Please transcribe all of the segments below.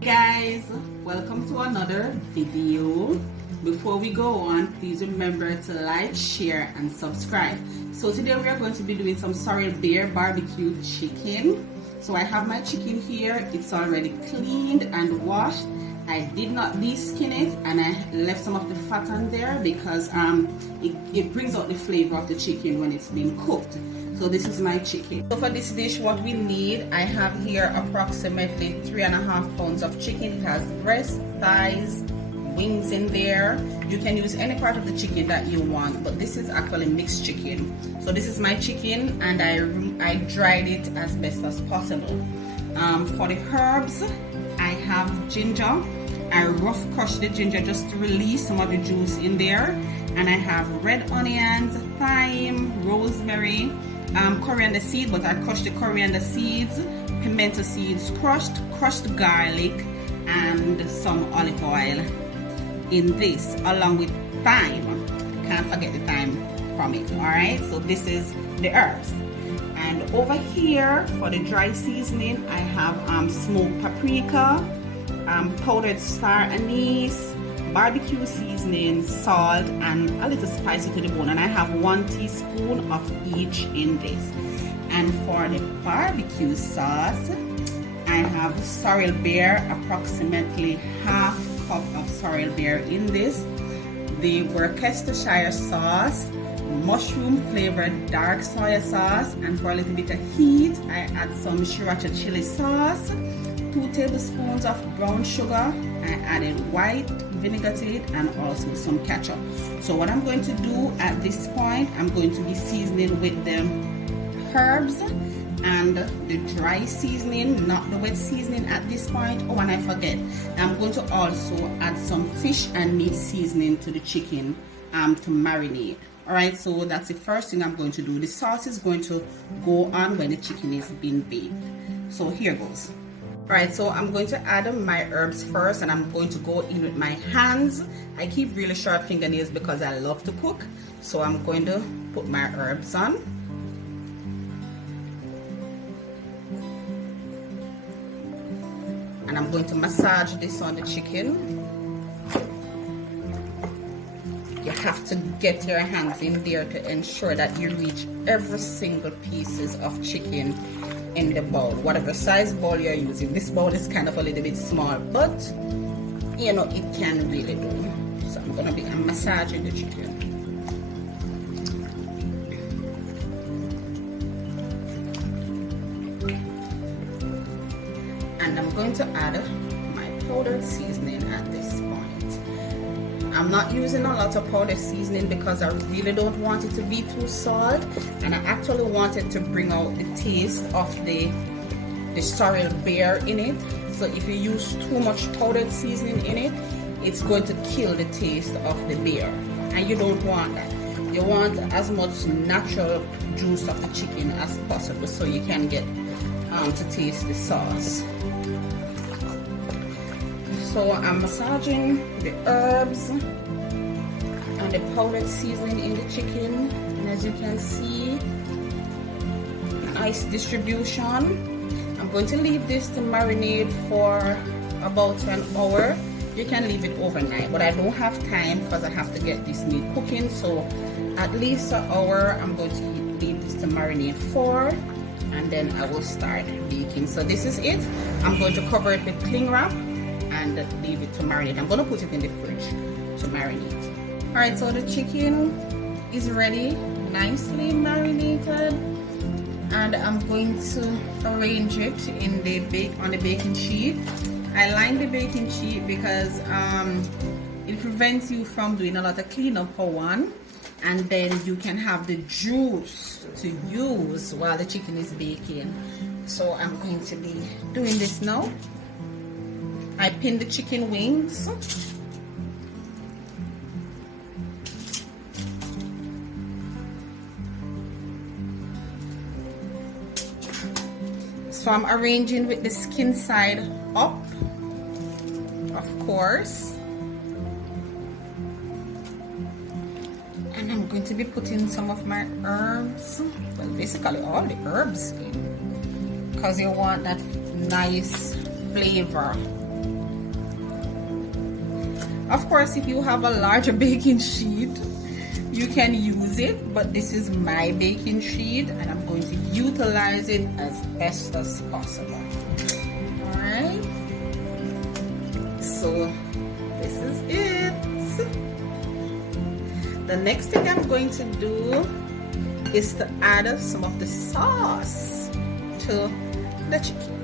Guys, welcome to another video. Before we go on, please remember to like, share and subscribe. So today we are going to be doing some Sorrel beer barbecue chicken. So I have my chicken here. It's already cleaned and washed. I did not de-skin it and I left some of the fat on there because it brings out the flavor of the chicken when it's being cooked. So this is my chicken. So for this dish, what we need, I have here approximately 3.5 pounds of chicken. It has breast, thighs, wings in there. You can use any part of the chicken that you want, but this is actually mixed chicken. So this is my chicken and I dried it as best as possible. For the herbs, I have ginger. I rough crushed the ginger just to release some of the juice in there. And I have red onions, thyme, rosemary, coriander seed, but I crushed the coriander seeds, pimento seeds crushed garlic, and some olive oil in this, along with thyme. Can't forget the thyme from it. Alright, so this is the herbs. And over here for the dry seasoning, I have smoked paprika, powdered star anise, barbecue seasoning, salt, and a little spicy to the bone. And I have 1 teaspoon of each in this. And for the barbecue sauce, I have Sorrel beer, approximately half cup of Sorrel beer in this. The Worcestershire sauce, mushroom flavored dark soya sauce, and for a little bit of heat, I add some Sriracha chili sauce, 2 tablespoons of brown sugar. I added white vinegar to it and also some ketchup. So what I'm going to do at this point, I'm going to be seasoning with the herbs and the dry seasoning, not the wet seasoning at this point. Oh, and I forget, I'm going to also add some fish and meat seasoning to the chicken to marinate. Alright, so that's the first thing I'm going to do. The sauce is going to go on when the chicken is being baked. So here goes. Alright, so I'm going to add my herbs first and I'm going to go in with my hands. I keep really short fingernails because I love to cook. So I'm going to put my herbs on. And I'm going to massage this on the chicken. You have to get your hands in there to ensure that you reach every single pieces of chicken in the bowl, whatever size bowl you're using. This bowl is kind of a little bit small, but you know it can really do. So I'm massaging the chicken. And I'm going to add my powdered seasoning at this point. I'm not using a lot of powdered seasoning because I really don't want it to be too salt, and I actually wanted to bring out the taste of the Sorrel beer in it. So if you use too much powdered seasoning in it, it's going to kill the taste of the beer, and you don't want that. You want as much natural juice of the chicken as possible so you can get to taste the sauce. So I'm massaging the herbs and the powdered seasoning in the chicken, and as you can see, nice distribution. I'm going to leave this to marinate for about an hour. You can leave it overnight, but I don't have time because I have to get this meat cooking. So at least an hour I'm going to leave this to marinate for, and then I will start baking. So this is it. I'm going to cover it with cling wrap and leave it to marinate. I'm going to put it in the fridge to marinate. Alright, so the chicken is ready, nicely marinated, and I'm going to arrange it in the on the baking sheet. I line the baking sheet because it prevents you from doing a lot of cleanup for one, and then you can have the juice to use while the chicken is baking. So I'm going to be doing this now. I pin the chicken wings. So I'm arranging with the skin side up, of course. And I'm going to be putting some of my herbs, well, basically all the herbs in, because you want that nice flavor Of course, if you have a larger baking sheet, you can use it, but this is my baking sheet and I'm going to utilize it as best as possible. Alright, so this is it. The next thing I'm going to do is to add some of the sauce to the chicken.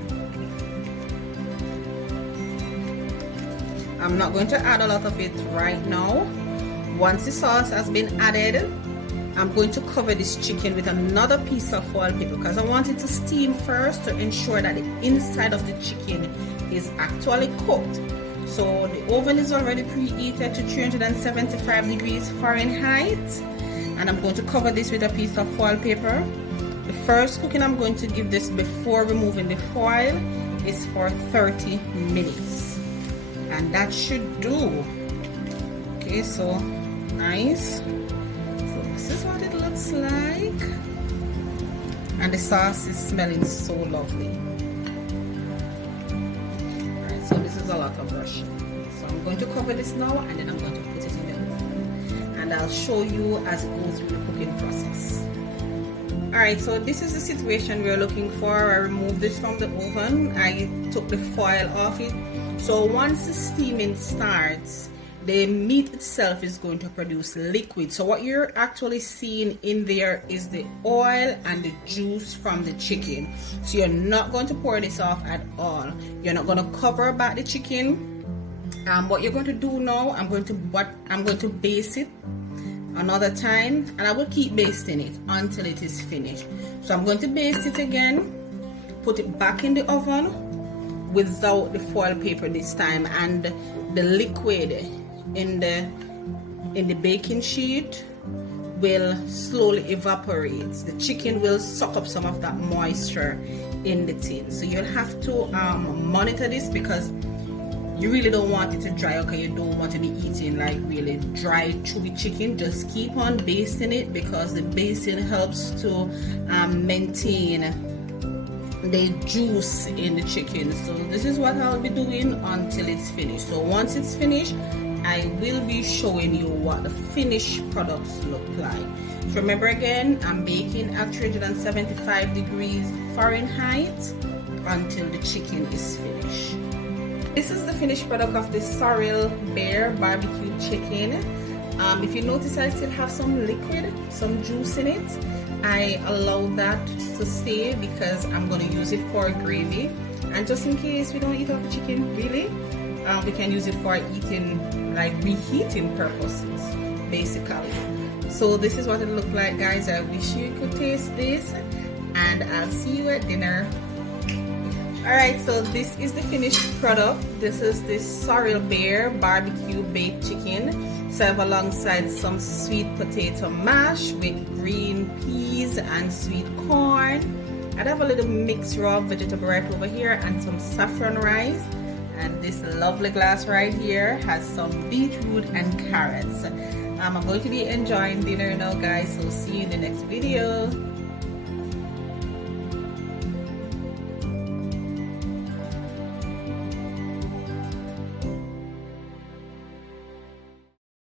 I'm not going to add a lot of it right now. Once the sauce has been added, I'm going to cover this chicken with another piece of foil paper because I want it to steam first to ensure that the inside of the chicken is actually cooked. So the oven is already preheated to 375 degrees Fahrenheit, and I'm going to cover this with a piece of foil paper. The first cooking I'm going to give this before removing the foil is for 30 minutes, and that should do. Okay, so nice. So this is what it looks like, and the sauce is smelling so lovely. Alright, so this is a lot of brushing. So I'm going to cover this now, and then I'm going to put it in the oven, and I'll show you as it goes through the cooking process. Alright, so this is the situation we're looking for. I removed this from the oven. I took the foil off it. So once the steaming starts, the meat itself is going to produce liquid. So what you're actually seeing in there is the oil and the juice from the chicken. So you're not going to pour this off at all. You're not going to cover back the chicken. What you're going to do now, I'm going to baste it another time, and I will keep basting it until it is finished. So I'm going to baste it again, put it back in the oven without the foil paper this time, and the liquid in the baking sheet will slowly evaporate. The chicken will suck up some of that moisture in the tin. So you'll have to monitor this because you really don't want it to dry. Okay, you don't want to be eating like really dry chewy chicken. Just keep on basting it because the basting helps to maintain the juice in the chicken. So this is what I'll be doing until it's finished. So once it's finished, I will be showing you what the finished products look like. So remember again, I'm baking at 375 degrees Fahrenheit until the chicken is finished. This is the finished product of the Sorrel Bear barbecue chicken. If you notice, I still have some liquid, some juice in it. I allow that to stay because I'm going to use it for gravy, and just in case we don't eat up the chicken really, we can use it for eating, like reheating purposes basically. So this is what it looked like, guys. I wish you could taste this, and I'll see you at dinner. Alright, so this is the finished product. This is the Sorrel Bear barbecue baked chicken, served alongside some sweet potato mash with green peas and sweet corn. I have a little mixed raw vegetable right over here and some saffron rice. And this lovely glass right here has some beetroot and carrots. I'm going to be enjoying dinner now, guys, so see you in the next video.